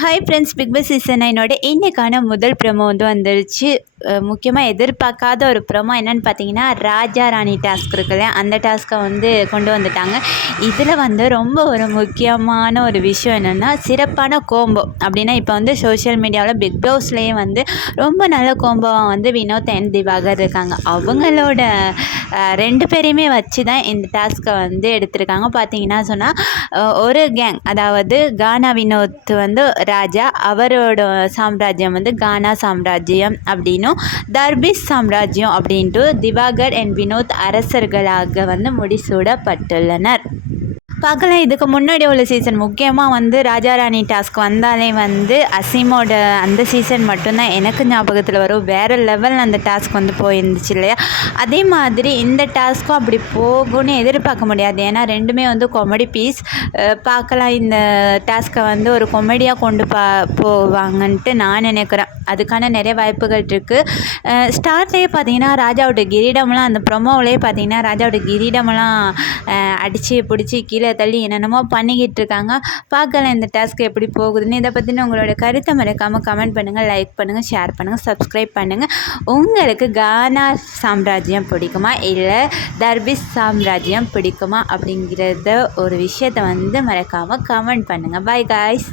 Hi friends big boss season நைனோட இன்றைக்கான முதல் promo வந்து வந்துருச்சு. முக்கியமாக எதிர்பார்க்காத ஒரு ப்ரமோ என்னென்னு பார்த்தீங்கன்னா ராஜா ராணி டாஸ்க் இருக்குல்ல அந்த டாஸ்க்கை வந்து கொண்டு வந்துட்டாங்க. இதில் வந்து ரொம்ப ஒரு முக்கியமான ஒரு விஷயம் என்னென்னா சிறப்பான கோம்போ. அப்படின்னா இப்போ வந்து சோஷியல் மீடியாவில் பிக் பாஸ்லேயே வந்து ரொம்ப நல்ல கோம்போவாக வந்து வினோத் அண்ட் திவாகர் இருக்காங்க. அவங்களோட ரெண்டு பேரையுமே வச்சு தான் இந்த டாஸ்க்கை வந்து எடுத்திருக்காங்க. பார்த்தீங்கன்னா சொன்னால் ஒரு கேங் அதாவது கானா வினோத் வந்து ராஜா அவரோட சாம்ராஜ்யம் வந்து கானா சாம்ராஜ்யம் அப்படின்னும் தர்பிஸ் சாம்ராஜ்யம் அப்படின்ட்டு திவாகர் அண்ட் வினோத் அரசர்களாக வந்து முடிசூடப்பட்டுள்ளனர். பார்க்கலாம். இதுக்கு முன்னாடி உள்ள சீசன் முக்கியமாக வந்து ராஜா ராணி டாஸ்க் வந்தாலே வந்து அசீமோட அந்த சீசன் மட்டும்தான் எனக்கு ஞாபகத்தில் வரும். வேறு லெவல் அந்த டாஸ்க் வந்து போயிருந்துச்சு இல்லையா? அதே மாதிரி இந்த டாஸ்க்கும் அப்படி போகும்னு எதிர்பார்க்க முடியாது. ஏன்னா ரெண்டுமே வந்து காமெடி பீஸ் பார்க்கலாம். இந்த டாஸ்க்கை வந்து ஒரு காமெடியாக கொண்டு பா போவாங்கன்ட்டு நான் நினைக்கிறேன். அதுக்கான நிறைய வாய்ப்புகள் இருக்குது ஸ்டார்ட்லேயே பார்த்தீங்கன்னா ராஜாவோட கிரீடம்லாம் அந்த ப்ரொமோவிலே பார்த்தீங்கன்னா ராஜாவோட கிரீடமெல்லாம் அடித்து பிடிச்சி கீழே தள்ளி என்னென்னமோ பண்ணிக்கிட்டு இருக்காங்க பார்க்கலாம் இந்த டாஸ்க் எப்படி போகுதுன்னு. இதை பற்றின உங்களோட கருத்தை மறக்காமல் கமெண்ட் பண்ணுங்கள் லைக் பண்ணுங்கள் ஷேர் பண்ணுங்கள் சப்ஸ்கிரைப் பண்ணுங்கள் உங்களுக்கு கானா சாம்ராஜ்யம் பிடிக்குமா? இல்லை தர்பிஸ் சாம்ராஜ்யம் பிடிக்குமா? அப்படிங்கிறத ஒரு விஷயத்தை வந்து மறக்காமல் கமெண்ட் பண்ணுங்கள் பாய் காய்ஸ்